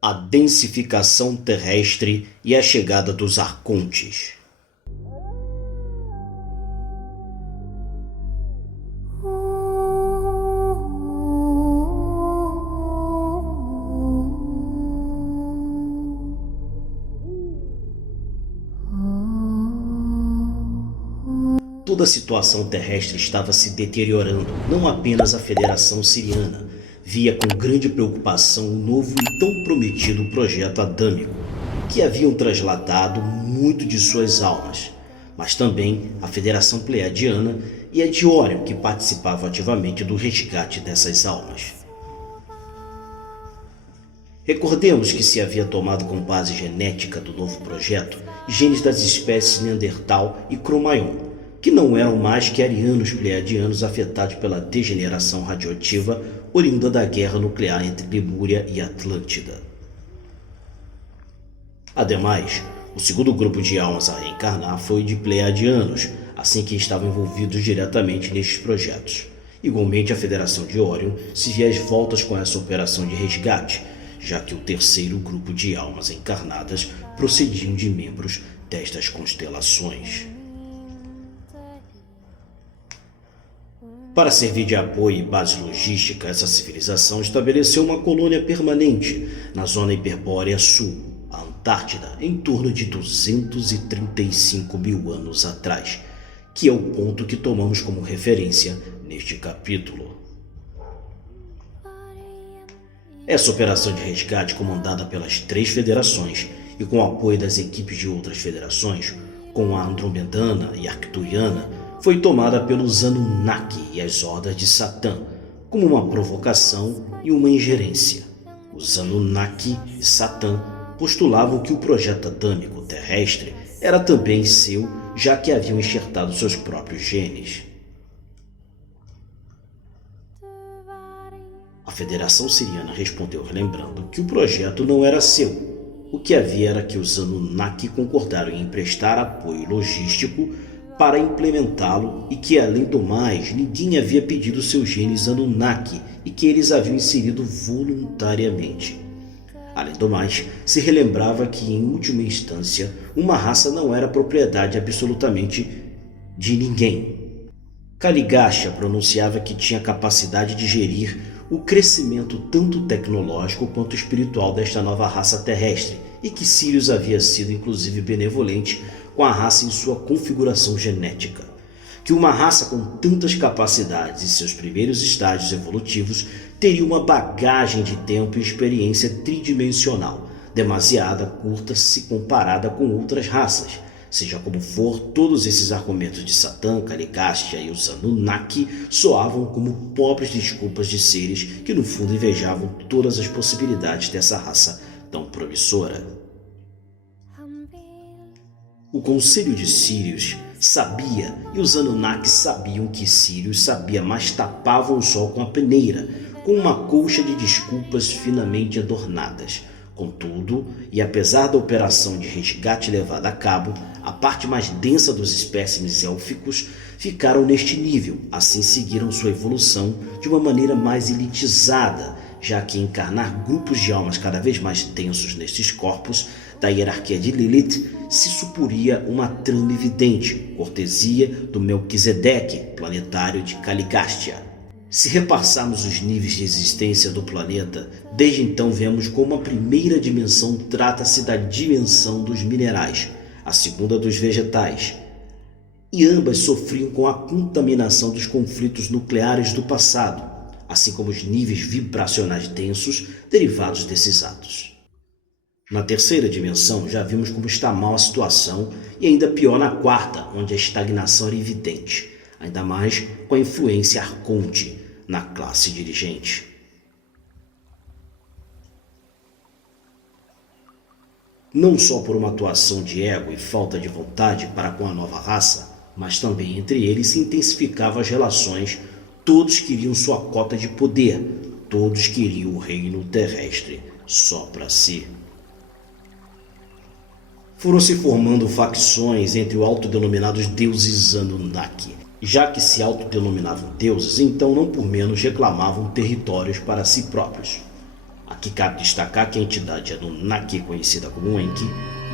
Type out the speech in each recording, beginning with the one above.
A densificação terrestre e a chegada dos arcontes. Toda a situação terrestre estava se deteriorando. Não apenas a Federação Siriana via com grande preocupação o novo e tão prometido projeto adâmico, que haviam trasladado muito de suas almas, mas também a Federação Pleiadiana e a de Orion, que participavam ativamente do resgate dessas almas. Recordemos que se havia tomado como base genética do novo projeto genes das espécies Neandertal e Cro-Magnon, que não eram mais que arianos pleiadianos afetados pela degeneração radioativa oriunda da guerra nuclear entre Lemúria e Atlântida. Ademais, o segundo grupo de almas a reencarnar foi o de pleiadianos, assim que estavam envolvidos diretamente nestes projetos. Igualmente, a Federação de Orion se via às voltas com essa operação de resgate, já que o terceiro grupo de almas encarnadas procediam de membros destas constelações. Para servir de apoio e base logística, essa civilização estabeleceu uma colônia permanente na zona hiperbórea sul, a Antártida, em torno de 235 mil anos atrás, que é o ponto que tomamos como referência neste capítulo. Essa operação de resgate, comandada pelas 3 federações e com o apoio das equipes de outras federações, como a Andromedana e Arcturiana, foi tomada pelos Anunnaki e as Hordas de Satã, como uma provocação e uma ingerência. Os Anunnaki e Satã postulavam que o projeto adâmico terrestre era também seu, já que haviam enxertado seus próprios genes. A Federação Siriana respondeu relembrando que o projeto não era seu. O que havia era que os Anunnaki concordaram em emprestar apoio logístico para implementá-lo e que, além do mais, ninguém havia pedido seus genes Anunnaki e que eles haviam inserido voluntariamente. Além do mais, se relembrava que, em última instância, uma raça não era propriedade absolutamente de ninguém. Caligastia pronunciava que tinha capacidade de gerir o crescimento tanto tecnológico quanto espiritual desta nova raça terrestre e que Sirius havia sido inclusive benevolente com a raça em sua configuração genética. Que uma raça com tantas capacidades em seus primeiros estágios evolutivos teria uma bagagem de tempo e experiência tridimensional, demasiada curta se comparada com outras raças. Seja como for, todos esses argumentos de Satã, Caligastia e os Anunnaki soavam como pobres desculpas de seres que no fundo invejavam todas as possibilidades dessa raça tão promissora. O Conselho de Sirius sabia, e os Anunnaki sabiam que Sirius sabia, mas tapavam o sol com a peneira, com uma colcha de desculpas finamente adornadas. Contudo, e apesar da operação de resgate levada a cabo, a parte mais densa dos espécimes élficos ficaram neste nível, assim seguiram sua evolução de uma maneira mais elitizada, já que encarnar grupos de almas cada vez mais densos nestes corpos da hierarquia de Lilith se suporia uma trama evidente, cortesia do Melquisedeque, planetário de Caligastia. Se repassarmos os níveis de existência do planeta, desde então vemos como a primeira dimensão trata-se da dimensão dos minerais, a segunda dos vegetais, e ambas sofriam com a contaminação dos conflitos nucleares do passado, assim como os níveis vibracionais densos derivados desses atos. Na terceira dimensão já vimos como está mal a situação e ainda pior na quarta, onde a estagnação era evidente, ainda mais com a influência arconte na classe dirigente. Não só por uma atuação de ego e falta de vontade para com a nova raça, mas também entre eles se intensificavam as relações. Todos queriam sua cota de poder, todos queriam o reino terrestre só para si. Foram se formando facções entre os autodenominados deuses Anunnaki. Já que se autodenominavam deuses, então não por menos reclamavam territórios para si próprios. Aqui cabe destacar que a entidade Anunnaki, conhecida como Enki,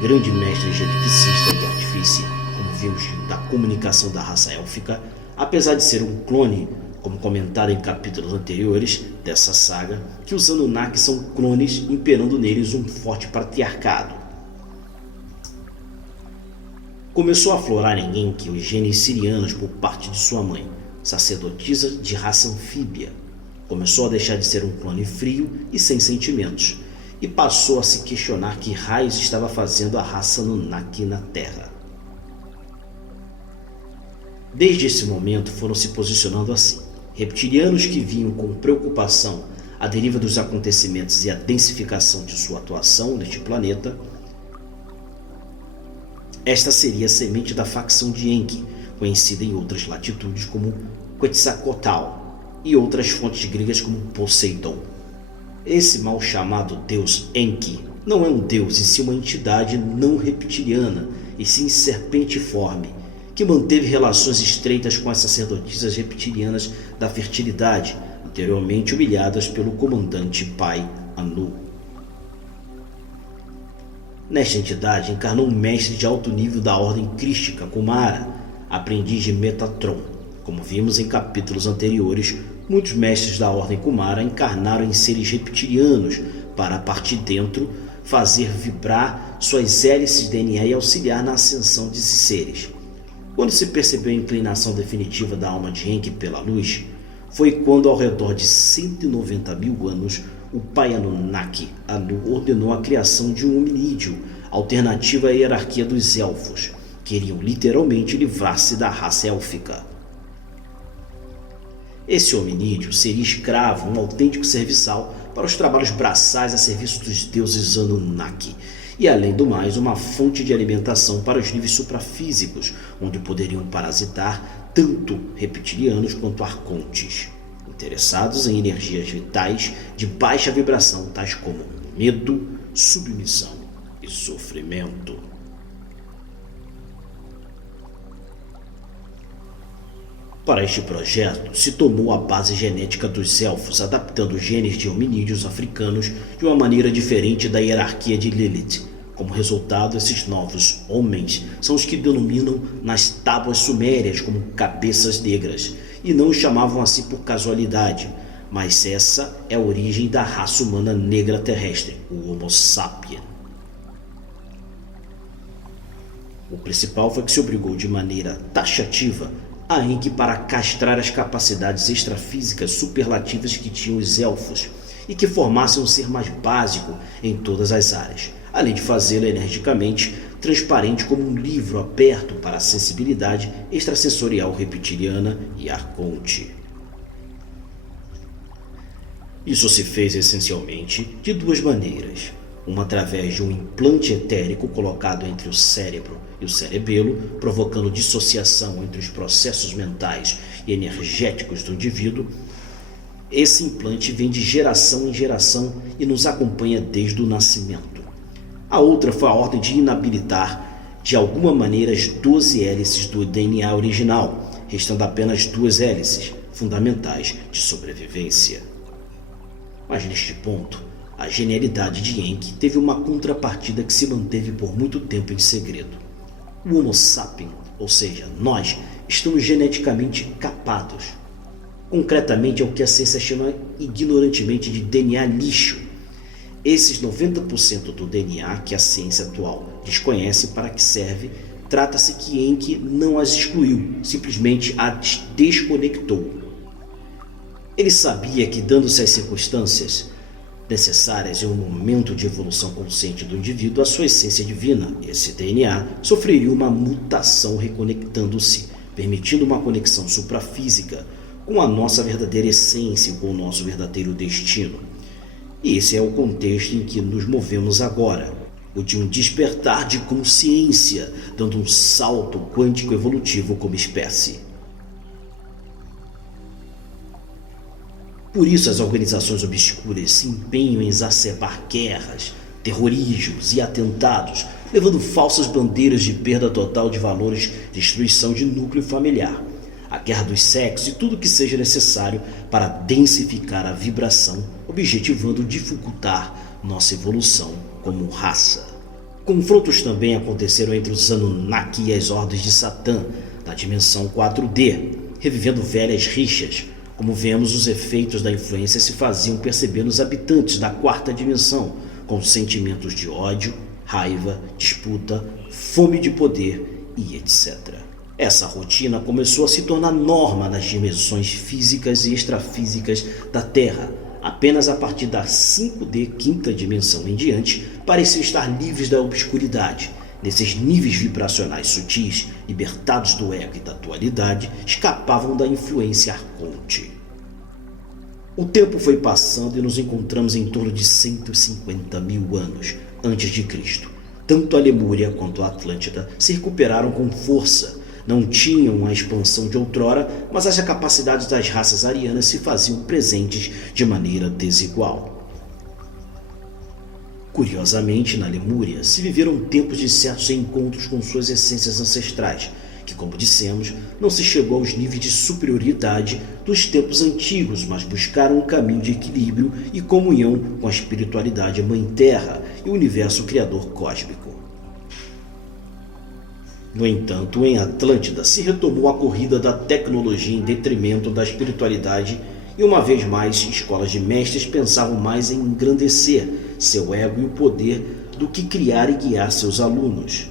grande mestre geneticista e artífice, como vimos, da comunicação da raça élfica, apesar de ser um clone, como comentado em capítulos anteriores dessa saga, que os Anunnaki são clones, imperando neles um forte patriarcado. Começou a aflorar em Enki os genes sirianos por parte de sua mãe, sacerdotisa de raça anfíbia. Começou a deixar de ser um clone frio e sem sentimentos, e passou a se questionar que raios estava fazendo a raça Anunnaki na Terra. Desde esse momento foram se posicionando assim, reptilianos que viam com preocupação a deriva dos acontecimentos e a densificação de sua atuação neste planeta. Esta seria a semente da facção de Enki, conhecida em outras latitudes como Quetzalcoatl e outras fontes gregas como Poseidon. Esse mal chamado deus Enki não é um deus e sim uma entidade não reptiliana, e sim serpentiforme, que manteve relações estreitas com as sacerdotisas reptilianas da fertilidade, anteriormente humilhadas pelo comandante pai Anu. Nesta entidade encarnou um mestre de alto nível da ordem crística, Kumara, aprendiz de Metatron. Como vimos em capítulos anteriores, muitos mestres da ordem Kumara encarnaram em seres reptilianos para, a partir de dentro, fazer vibrar suas hélices de DNA e auxiliar na ascensão desses seres. Quando se percebeu a inclinação definitiva da alma de Enki pela luz, foi quando, ao redor de 190 mil anos, o pai Anunnaki, Anu, ordenou a criação de um hominídeo, alternativa à hierarquia dos elfos, que iriam literalmente livrar-se da raça élfica. Esse hominídeo seria escravo, um autêntico serviçal para os trabalhos braçais a serviço dos deuses Anunnaki, e além do mais, uma fonte de alimentação para os níveis suprafísicos, onde poderiam parasitar tanto reptilianos quanto arcontes, interessados em energias vitais de baixa vibração, tais como medo, submissão e sofrimento. Para este projeto, se tomou a base genética dos elfos, adaptando genes de hominídeos africanos de uma maneira diferente da hierarquia de Lilith. Como resultado, esses novos homens são os que denominam nas tábuas sumérias como cabeças negras, e não os chamavam assim por casualidade, mas essa é a origem da raça humana negra terrestre, o Homo sapiens. O principal foi que se obrigou de maneira taxativa a Enki para castrar as capacidades extrafísicas superlativas que tinham os elfos e que formassem um ser mais básico em todas as áreas, além de fazê-lo energicamente transparente como um livro aberto para a sensibilidade extrasensorial reptiliana e arconte. Isso se fez essencialmente de duas maneiras. Uma através de um implante etérico colocado entre o cérebro e o cerebelo, provocando dissociação entre os processos mentais e energéticos do indivíduo. Esse implante vem de geração em geração e nos acompanha desde o nascimento. A outra foi a ordem de inabilitar de alguma maneira as 12 hélices do DNA original, restando apenas 2 hélices fundamentais de sobrevivência. Mas neste ponto, a genialidade de Enki teve uma contrapartida que se manteve por muito tempo em segredo. O Homo sapiens, ou seja, nós, estamos geneticamente capados. Concretamente é o que a ciência chama ignorantemente de DNA lixo. Esses 90% do DNA que a ciência atual desconhece para que serve, trata-se que Enki não as excluiu, simplesmente as desconectou. Ele sabia que, dando-se as circunstâncias necessárias em um momento de evolução consciente do indivíduo, a sua essência divina, esse DNA, sofreria uma mutação reconectando-se, permitindo uma conexão suprafísica com a nossa verdadeira essência e com o nosso verdadeiro destino. E esse é o contexto em que nos movemos agora, o de um despertar de consciência, dando um salto quântico evolutivo como espécie. Por isso as organizações obscuras se empenham em exacerbar guerras, terrorismos e atentados, levando falsas bandeiras de perda total de valores, destruição de núcleo familiar. a guerra dos sexos e tudo o que seja necessário para densificar a vibração, objetivando dificultar nossa evolução como raça. Confrontos também aconteceram entre os Anunnaki e as Ordens de Satã, na dimensão 4D, revivendo velhas rixas. Como vemos, os efeitos da influência se faziam perceber nos habitantes da quarta dimensão, com sentimentos de ódio, raiva, disputa, fome de poder e etc. Essa rotina começou a se tornar norma nas dimensões físicas e extrafísicas da Terra. Apenas a partir da 5D, quinta dimensão em diante, pareciam estar livres da obscuridade. Nesses níveis vibracionais sutis, libertados do ego e da dualidade, escapavam da influência arconte. O tempo foi passando e nos encontramos em torno de 150 mil anos antes de Cristo. Tanto a Lemúria quanto a Atlântida se recuperaram com força. Não tinham a expansão de outrora, mas as capacidades das raças arianas se faziam presentes de maneira desigual. Curiosamente, na Lemúria se viveram tempos de certos encontros com suas essências ancestrais, que, como dissemos, não se chegou aos níveis de superioridade dos tempos antigos, mas buscaram um caminho de equilíbrio e comunhão com a espiritualidade Mãe Terra e o universo criador cósmico. No entanto, em Atlântida se retomou a corrida da tecnologia em detrimento da espiritualidade e, uma vez mais, escolas de mestres pensavam mais em engrandecer seu ego e o poder do que criar e guiar seus alunos.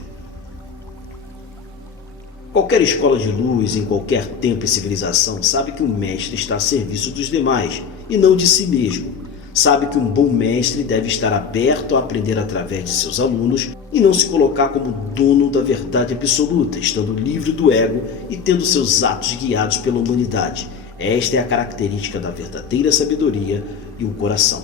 Qualquer escola de luz, em qualquer tempo e civilização, sabe que o mestre está a serviço dos demais e não de si mesmo. Sabe que um bom mestre deve estar aberto a aprender através de seus alunos e não se colocar como dono da verdade absoluta, estando livre do ego e tendo seus atos guiados pela humanidade. Esta é a característica da verdadeira sabedoria e o coração.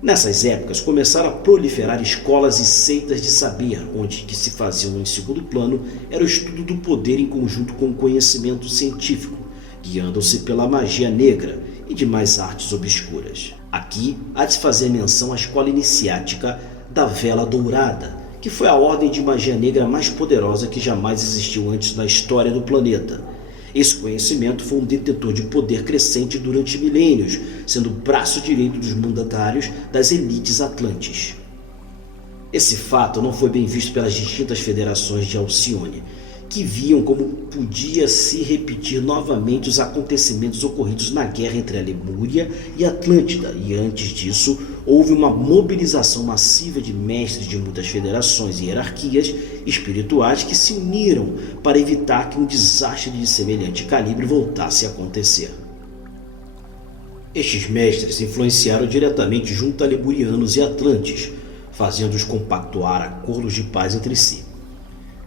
Nessas épocas começaram a proliferar escolas e seitas de saber, onde o que se faziam em segundo plano era o estudo do poder em conjunto com o conhecimento científico, guiando-se pela magia negra e demais artes obscuras. Aqui há de se fazer menção à escola iniciática da Vela Dourada, que foi a ordem de magia negra mais poderosa que jamais existiu antes na história do planeta. Esse conhecimento foi um detentor de poder crescente durante milênios, sendo o braço direito dos mandatários das elites atlantes. Esse fato não foi bem visto pelas distintas federações de Alcione, que viam como podia se repetir novamente os acontecimentos ocorridos na guerra entre a Lemúria e a Atlântida, e antes disso houve uma mobilização massiva de mestres de muitas federações e hierarquias espirituais que se uniram para evitar que um desastre de semelhante calibre voltasse a acontecer. Estes mestres influenciaram diretamente junto a lemurianos e atlantes, fazendo-os compactuar acordos de paz entre si.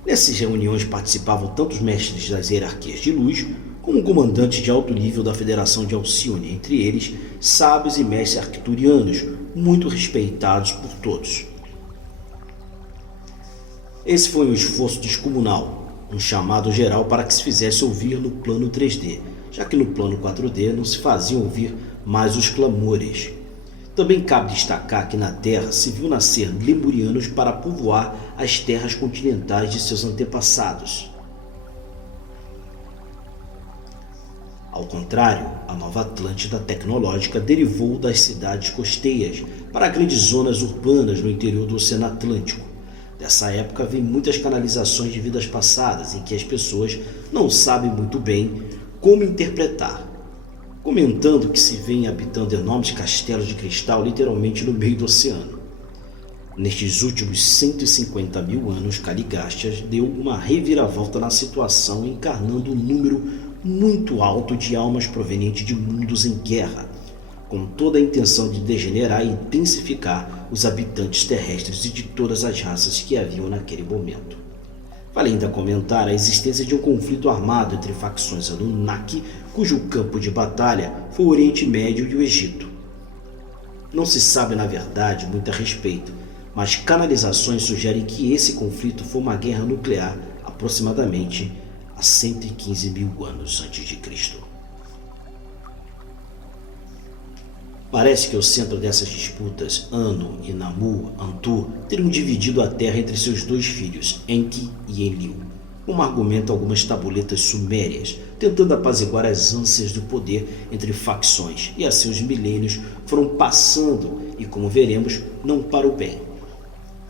Nessas reuniões participavam tanto os mestres das hierarquias de luz, como comandantes de alto nível da Federação de Alcione, entre eles sábios e mestres arcturianos, muito respeitados por todos. Esse foi um esforço descomunal, um chamado geral para que se fizesse ouvir no plano 3D, já que no plano 4D não se faziam ouvir mais os clamores. Também cabe destacar que na Terra se viu nascer lemurianos para povoar as terras continentais de seus antepassados. Ao contrário, a nova Atlântida tecnológica derivou das cidades costeiras para grandes zonas urbanas no interior do Oceano Atlântico. Dessa época vem muitas canalizações de vidas passadas em que as pessoas não sabem muito bem como interpretar, comentando que se vêm habitando enormes castelos de cristal literalmente no meio do oceano. Nestes últimos 150 mil anos, Caligastias deu uma reviravolta na situação, encarnando um número muito alto de almas provenientes de mundos em guerra, com toda a intenção de degenerar e intensificar os habitantes terrestres e de todas as raças que haviam naquele momento. Vale ainda comentar a existência de um conflito armado entre facções Anunnaki, cujo campo de batalha foi o Oriente Médio e o Egito. Não se sabe, na verdade, muito a respeito, mas canalizações sugerem que esse conflito foi uma guerra nuclear aproximadamente há 115 mil anos antes de Cristo. Parece que o centro dessas disputas, Anu e Namu Antu, teriam dividido a terra entre seus dois filhos, Enki e Enlil. como argumentam algumas tabuletas sumérias, tentando apaziguar as ânsias do poder entre facções, e assim os milênios foram passando e, como veremos, não para o bem.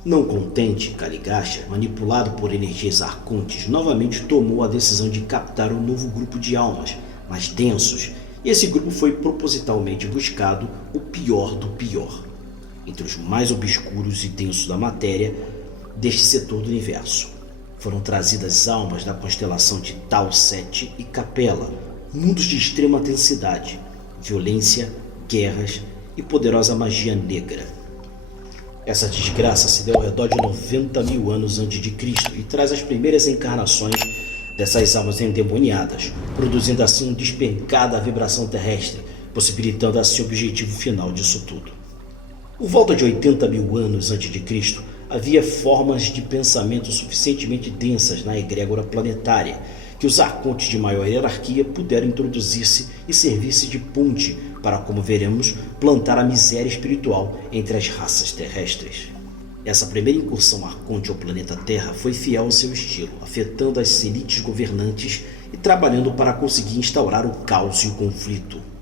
Não contente, Caligasha, manipulado por energias arcontes, novamente tomou a decisão de captar um novo grupo de almas, mais densos, e esse grupo foi propositalmente buscado o pior do pior, entre os mais obscuros e densos da matéria deste setor do universo. Foram trazidas almas da constelação de Tau 7 e Capela, mundos de extrema densidade, violência, guerras e poderosa magia negra. Essa desgraça se deu ao redor de 90 mil anos antes de Cristo e traz as primeiras encarnações dessas almas endemoniadas, produzindo assim um despencar da vibração terrestre, possibilitando assim o objetivo final disso tudo. Por volta de 80 mil anos antes de Cristo, havia formas de pensamento suficientemente densas na egrégora planetária que os arcontes de maior hierarquia puderam introduzir-se e servir-se de ponte para, como veremos, plantar a miséria espiritual entre as raças terrestres. Essa primeira incursão arconte ao planeta Terra foi fiel ao seu estilo, afetando as elites governantes e trabalhando para conseguir instaurar o caos e o conflito.